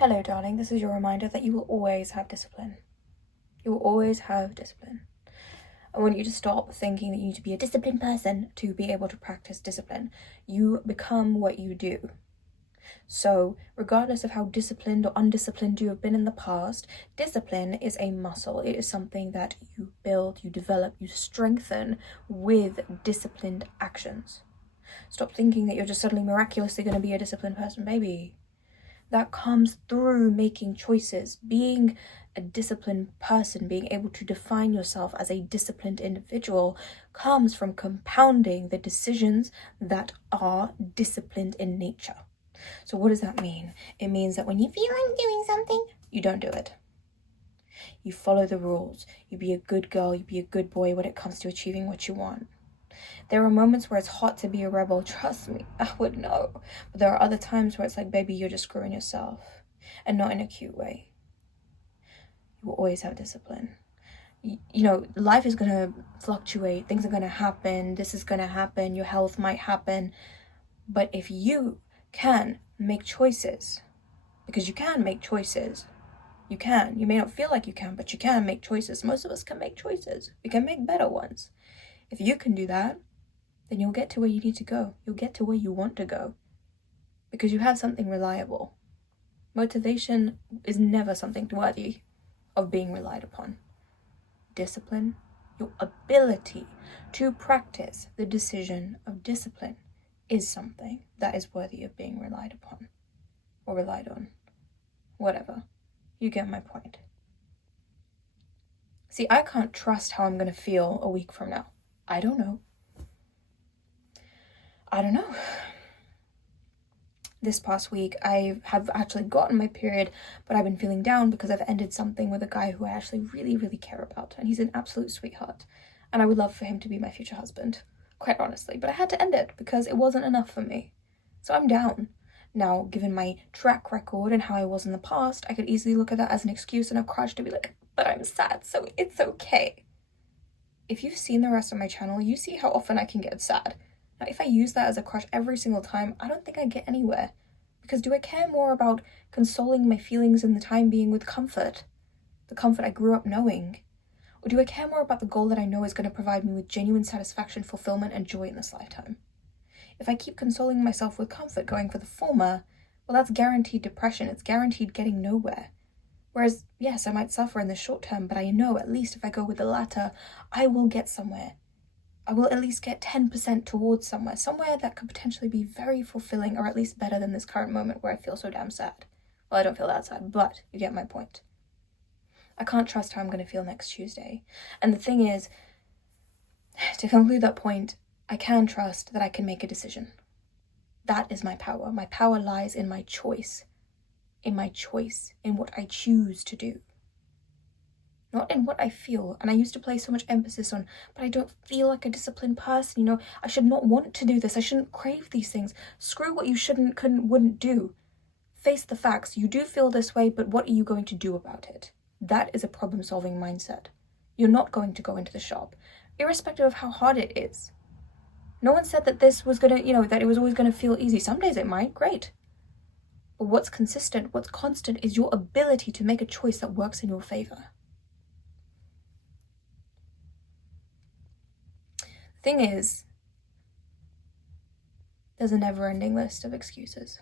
Hello, darling. This is your reminder that you will always have discipline. You will always have discipline. I want you to stop thinking that you need to be a disciplined person to be able to practice discipline. You become what you do. So, regardless of how disciplined or undisciplined you have been in the past, discipline is a muscle. It is something that you build, you develop, you strengthen with disciplined actions. Stop thinking that you're just suddenly miraculously going to be a disciplined person, baby. That comes through making choices, being a disciplined person, being able to define yourself as a disciplined individual comes from compounding the decisions that are disciplined in nature. So what does that mean? It means that when you feel like doing something, you don't do it. You follow the rules. You be a good girl, you be a good boy when it comes to achieving what you want. There are moments where it's hot to be a rebel, trust me, I would know. But there are other times where it's like, baby, you're just screwing yourself. And not in a cute way. You will always have discipline. You know, life is going to fluctuate. Things are going to happen. This is going to happen. Your health might happen. But if you can make choices, because you can make choices, you can. You may not feel like you can, but you can make choices. Most of us can make choices. We can make better ones. If you can do that, then you'll get to where you need to go. You'll get to where you want to go because you have something reliable. Motivation is never something worthy of being relied upon. Discipline, your ability to practice the decision of discipline is something that is worthy of being relied upon or relied on. Whatever. You get my point. See, I can't trust how I'm going to feel a week from now. I don't know. This past week, I have actually gotten my period, but I've been feeling down because I've ended something with a guy who I actually really, really care about. And he's an absolute sweetheart. And I would love for him to be my future husband, quite honestly. But I had to end it because it wasn't enough for me. So I'm down. Now, given my track record and how I was in the past, I could easily look at that as an excuse and a crutch to be like, but I'm sad, so it's okay. If you've seen the rest of my channel, you see how often I can get sad. Now, if I use that as a crutch every single time, I don't think I'd get anywhere. Because do I care more about consoling my feelings in the time being with comfort? The comfort I grew up knowing? Or do I care more about the goal that I know is going to provide me with genuine satisfaction, fulfillment, and joy in this lifetime? If I keep consoling myself with comfort going for the former, well, that's guaranteed depression. It's guaranteed getting nowhere. Whereas, yes, I might suffer in the short term, but I know at least if I go with the latter, I will get somewhere. I will at least get 10% towards somewhere that could potentially be very fulfilling, or at least better than this current moment where I feel so damn sad. Well, I don't feel that sad, but you get my point. I can't trust how I'm going to feel next Tuesday. And the thing is, to conclude that point, I can trust that I can make a decision. That is my power. My power lies in my choice. In what I choose to do. Not in what I feel. And I used to place so much emphasis on, but I don't feel like a disciplined person, you know, I should not want to do this, I shouldn't crave these things. Screw what you shouldn't, couldn't, wouldn't do. Face the facts. You do feel this way, but what are you going to do about it? That is a problem-solving mindset. You're not going to go into the shop, irrespective of how hard it is. No one said that this was gonna, that it was always gonna feel easy. Some days it might, great. But what's consistent, what's constant is your ability to make a choice that works in your favor. The thing is, there's a never-ending list of excuses.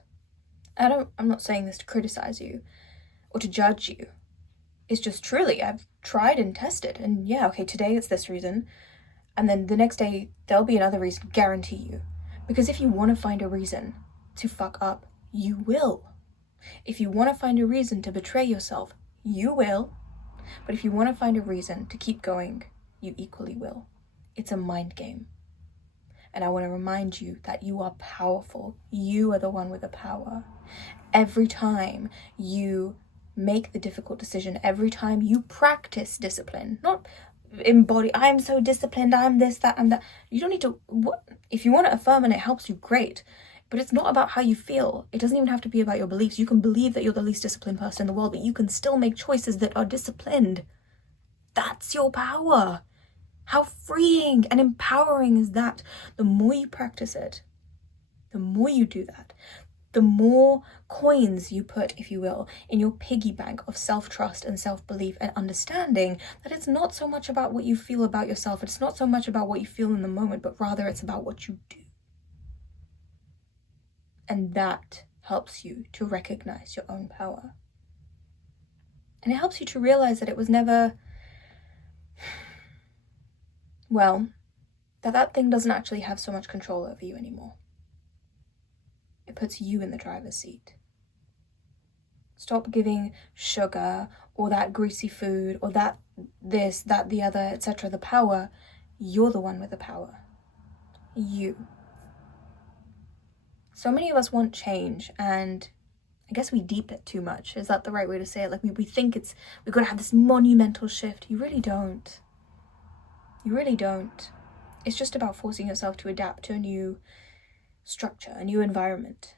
I'm not saying this to criticize you or to judge you. It's just truly, I've tried and tested, and yeah, okay, today it's this reason, and then the next day there'll be another reason, guarantee you. Because if you want to find a reason to fuck up, you will. If you want to find a reason to betray yourself, you will. But if you want to find a reason to keep going, you equally will. It's a mind game. And I want to remind you that you are powerful. You are the one with the power. Every time you make the difficult decision, every time you practice discipline, not embody, I'm so disciplined, I'm this, that, and that. You don't need to, if you want to affirm and it helps you, great. But it's not about how you feel. It doesn't even have to be about your beliefs. You can believe that you're the least disciplined person in the world, but you can still make choices that are disciplined. That's your power. How freeing and empowering is that? The more you practice it, the more you do that, the more coins you put, if you will, in your piggy bank of self-trust and self-belief and understanding that it's not so much about what you feel about yourself, it's not so much about what you feel in the moment, but rather it's about what you do. And that helps you to recognize your own power. And it helps you to realize that it was never, well, that thing doesn't actually have so much control over you anymore. It puts you in the driver's seat. Stop giving sugar or that greasy food or that this, that, the other, etc. the power. You're the one with the power. You. So many of us want change, and I guess we deep it too much. Is that the right way to say it? Like we think we've got to have this monumental shift. You really don't. You really don't. It's just about forcing yourself to adapt to a new structure, a new environment.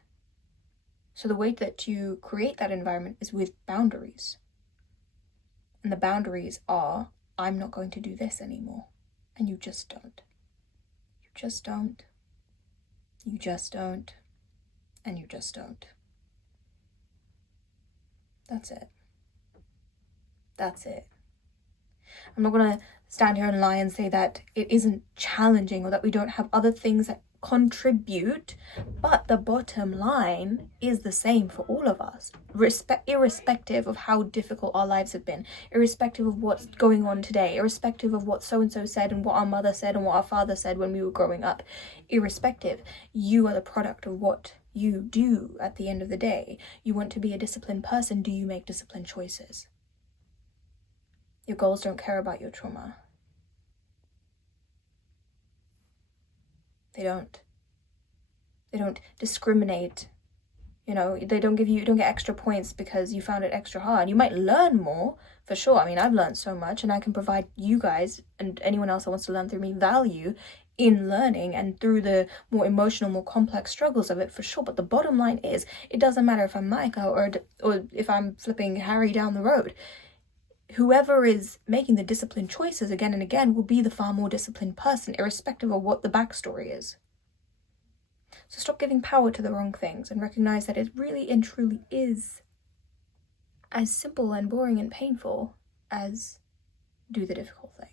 So the way that you create that environment is with boundaries. And the boundaries are, I'm not going to do this anymore. And you just don't. You just don't. You just don't. And you just don't. That's it. That's it. I'm not going to stand here and lie and say that it isn't challenging or that we don't have other things that contribute, but the bottom line is the same for all of us, irrespective of how difficult our lives have been, irrespective of what's going on today, irrespective of what so-and-so said and what our mother said and what our father said when we were growing up. Irrespective, you are the product of what you do at the end of the day. You want to be a disciplined person. Do you make disciplined choices? Your goals don't care about your trauma. They don't discriminate. You know, you don't get extra points because you found it extra hard. You might learn more, for sure. I mean, I've learned so much, and I can provide you guys and anyone else that wants to learn through me value in learning and through the more emotional, more complex struggles of it, for sure. But the bottom line is, it doesn't matter if I'm Mahika or if I'm flipping Harry down the road. Whoever is making the disciplined choices again and again will be the far more disciplined person, irrespective of what the backstory is. So stop giving power to the wrong things and recognize that it really and truly is as simple and boring and painful as do the difficult thing.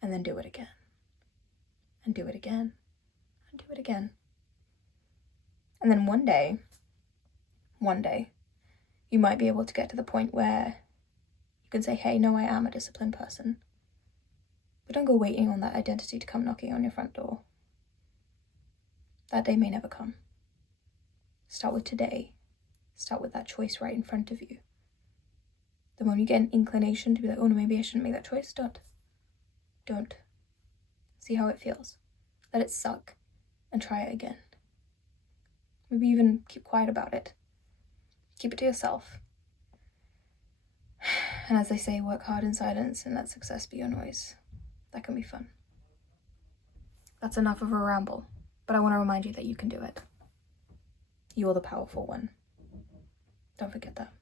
And then do it again. And do it again. And do it again. And then one day, you might be able to get to the point where you can say, hey, no, I am a disciplined person. But don't go waiting on that identity to come knocking on your front door. That day may never come. Start with today. Start with that choice right in front of you. The moment you get an inclination to be like, oh no, maybe I shouldn't make that choice, don't. See how it feels. Let it suck and try it again. Maybe even keep quiet about it. Keep it to yourself. And as they say, work hard in silence and let success be your noise. That can be fun. That's enough of a ramble, but I want to remind you that you can do it. You are the powerful one. Don't forget that.